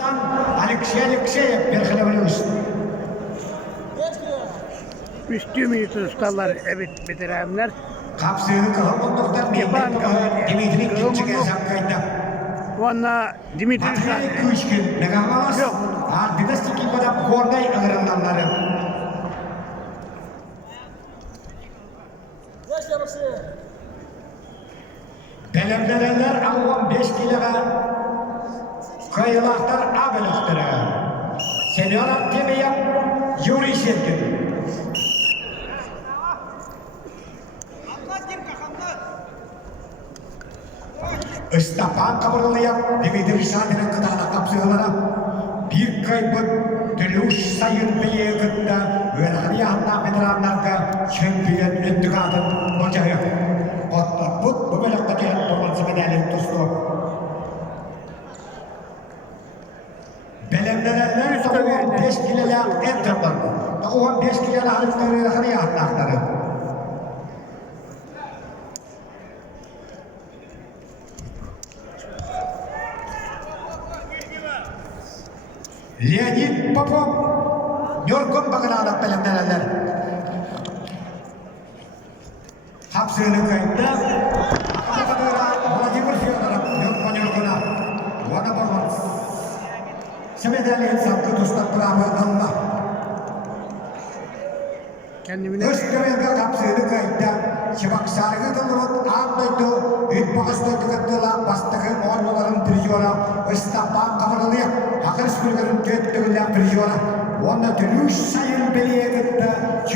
Алексеев Берхлевлюс. Üstü müyüz ustalar evet bitirenler. Kapsını kahramanlıktan Dimitri Gülçük hesapkayda. Valla Dimitri Matray Kuşkin, Nagamas, Yok. Dinastiki pada Korday ağırlananları. Belemlerenler avvan 5 kiloga kayılaklar abelaktırı. Senyorat demeyip Yuri Şevkin. Istapan kabarlayan Dimitri Şahin'in kıtana kapsıyorlara bir kaybıt Tülüş sayın beyekıtta ve hatta veteranlarga şempiyon intikadın bacayı. Otta put bu belaktaki tormansı medalini tustu. Belemlenenler tabi 5 kiloya en tırmandı. O 5 kiloya halıkları hariya hatlarları. Leonid Popov, Yorgun Bagınağı'na belemlenenler. Hapsını kayıtta, Akabadır'a Vladimir Fyodorov, Yorgun'a, Vana Barman. Semedeli sapkı dostlar kıramı Allah. Kendimine Özgürlüğe kapsını kayıtta, Şıbak sargı tılımıt ağdaydı, Ülpağızda tıkıttıla bastığı ormaların prizyona, Istapan kabarılıyor, Akır süpürgünün tüyüttüğünden prizyona, Onda tülüş sayın beleye gitti,